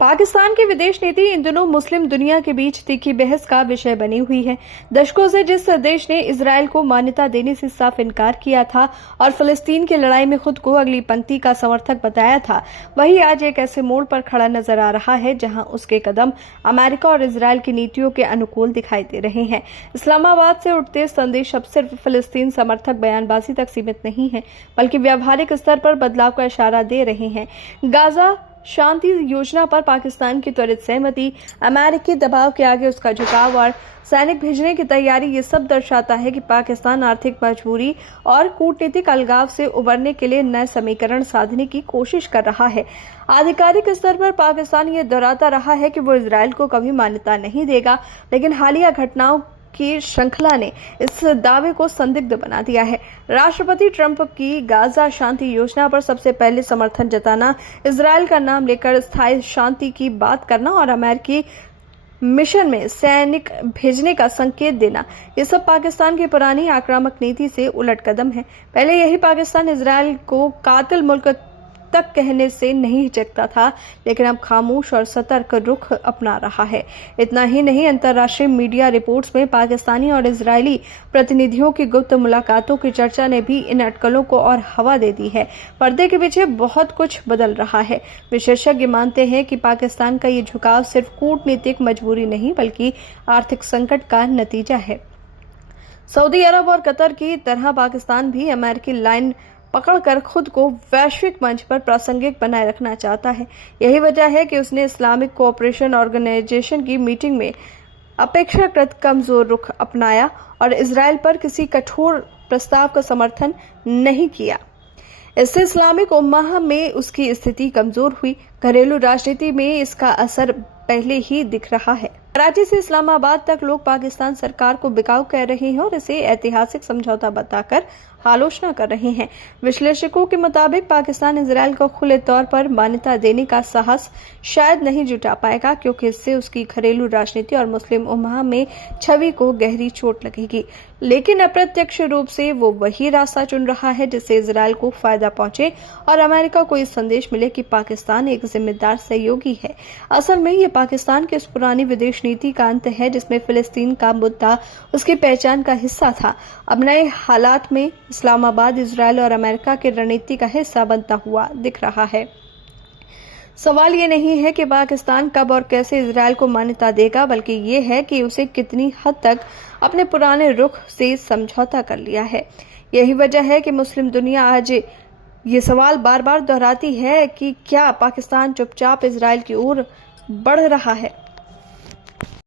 पाकिस्तान की विदेश नीति इन दिनों मुस्लिम दुनिया के बीच तीखी बहस का विषय बनी हुई है। दशकों से जिस देश ने इजरायल को मान्यता देने से साफ इनकार किया था और फिलिस्तीन की लड़ाई में खुद को अगली पंक्ति का समर्थक बताया था, वही आज एक ऐसे मोड़ पर खड़ा नजर आ रहा है जहां उसके कदम अमेरिका और इजरायल की नीतियों के अनुकूल दिखाई दे रहे हैं। इस्लामाबाद से उठते संदेश अब सिर्फ फिलिस्तीन समर्थक बयानबाजी तक सीमित नहीं है, बल्कि व्यावहारिक स्तर पर बदलाव का इशारा दे रहे हैं। गाजा शांति योजना पर पाकिस्तान की त्वरित सहमति, अमेरिकी दबाव के आगे उसका झुकाव और सैनिक भेजने की तैयारी, ये सब दर्शाता है कि पाकिस्तान आर्थिक मजबूरी और कूटनीतिक अलगाव से उबरने के लिए नए समीकरण साधने की कोशिश कर रहा है। आधिकारिक स्तर पर पाकिस्तान ये दोहराता रहा है कि वो इजरायल को कभी मान्यता नहीं देगा, लेकिन हालिया घटनाओं की श्रृंखला ने इस दावे को संदिग्ध बना दिया है। राष्ट्रपति ट्रंप की गाजा शांति योजना पर सबसे पहले समर्थन जताना, इजरायल का नाम लेकर स्थायी शांति की बात करना और अमेरिकी मिशन में सैनिक भेजने का संकेत देना, ये सब पाकिस्तान की पुरानी आक्रामक नीति से उलट कदम है। पहले यही पाकिस्तान इजरायल को कातिल मुल्क तक कहने से नहीं हिचकता था, लेकिन अब खामोश और सतर्क रुख अपना रहा है। इतना ही नहीं, अंतर्राष्ट्रीय मीडिया रिपोर्ट्स में पाकिस्तानी और इजरायली प्रतिनिधियों की गुप्त मुलाकातों की चर्चा ने भी इन अटकलों को और हवा दे दी है। पर्दे के पीछे बहुत कुछ बदल रहा है। विशेषज्ञ मानते हैं कि पाकिस्तान का ये झुकाव सिर्फ कूटनीतिक मजबूरी नहीं, बल्कि आर्थिक संकट का नतीजा है। सऊदी अरब और कतर की तरह पाकिस्तान भी अमेरिकी लाइन पकड़कर खुद को वैश्विक मंच पर प्रासंगिक बनाए रखना चाहता है। यही वजह है कि उसने इस्लामिक कोऑपरेशन ऑर्गेनाइजेशन की मीटिंग में अपेक्षाकृत कमजोर रुख अपनाया और इजरायल पर किसी कठोर प्रस्ताव का समर्थन नहीं किया। इससे इस्लामिक उम्मा में उसकी स्थिति कमजोर हुई। घरेलू राजनीति में इसका असर पहले ही दिख रहा है। कराची से इस्लामाबाद तक लोग पाकिस्तान सरकार को बिकाऊ कह रहे हैं और इसे ऐतिहासिक समझौता बताकर आलोचना कर रहे हैं। विश्लेषकों के मुताबिक पाकिस्तान इजरायल को खुले तौर पर मान्यता देने का साहस शायद नहीं जुटा पाएगा, क्योंकि इससे उसकी घरेलू राजनीति और मुस्लिम उम्मा में छवि को गहरी चोट लगेगी। लेकिन अप्रत्यक्ष रूप से वो वही रास्ता चुन रहा है जिससे इजरायल को फायदा पहुंचे और अमेरिका को इस संदेश मिले कि पाकिस्तान एक जिम्मेदार सहयोगी है। असल में ये पाकिस्तान की उस पुरानी विदेश नीति का अंत है जिसमें फिलिस्तीन का मुद्दा उसकी पहचान का हिस्सा था। अब नए हालात में इस्लामाबाद इजरायल और अमेरिका की रणनीति का हिस्सा बनता हुआ दिख रहा है। सवाल ये नहीं है कि पाकिस्तान कब और कैसे इजरायल को मान्यता देगा, बल्कि ये है कि उसे कितनी हद तक अपने पुराने रुख से समझौता कर लिया है। यही वजह है कि मुस्लिम दुनिया आज ये सवाल बार बार दोहराती है कि क्या पाकिस्तान चुपचाप इजरायल की ओर बढ़ रहा है।